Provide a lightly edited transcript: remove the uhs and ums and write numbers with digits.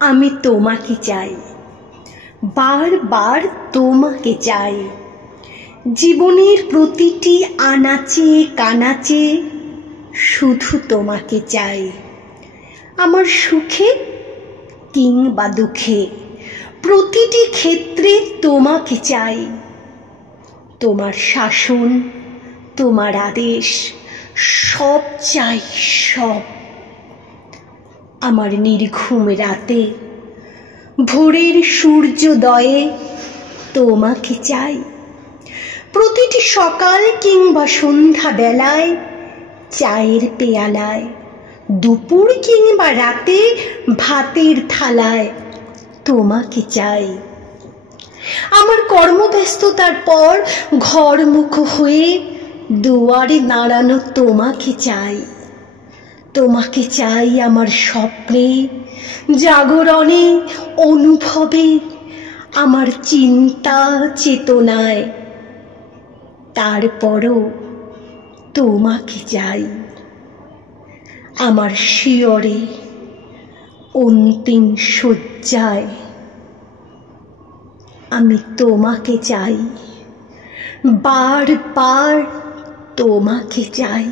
আমি তোমাকে চাই, বারবার তোমাকে চাই। জীবনের প্রতিটি আনাচে কানাচে শুধু তোমাকে চাই। আমার সুখে কিংবা দুঃখে প্রতিটি ক্ষেত্রে তোমাকে চাই। তোমার শাসন, তোমার আদেশ সব চাই, সব। আমার নির্ঘুম রাতে, ভোরের সূর্যোদয়ে তোমাকে চাই। প্রতিটি সকাল কিংবা সন্ধ্যা বেলায়, চায়ের পেয়ালায়, দুপুর কিংবা রাতে ভাতের থালায় তোমাকে চাই। আমার কর্মব্যস্ততার পর ঘরমুখ হয়ে দুয়ারে দাঁড়ানো তোমাকে চাই। তোমাকে চাই আমার স্বপ্নে, জাগরণে, অনুভবে, আমার চিন্তা চেতনায়। তারপরও তোমাকে চাই আমার শিয়রে, অন্তিম শয্যায়। আমি তোমাকে চাই, বারবার তোমাকে চাই।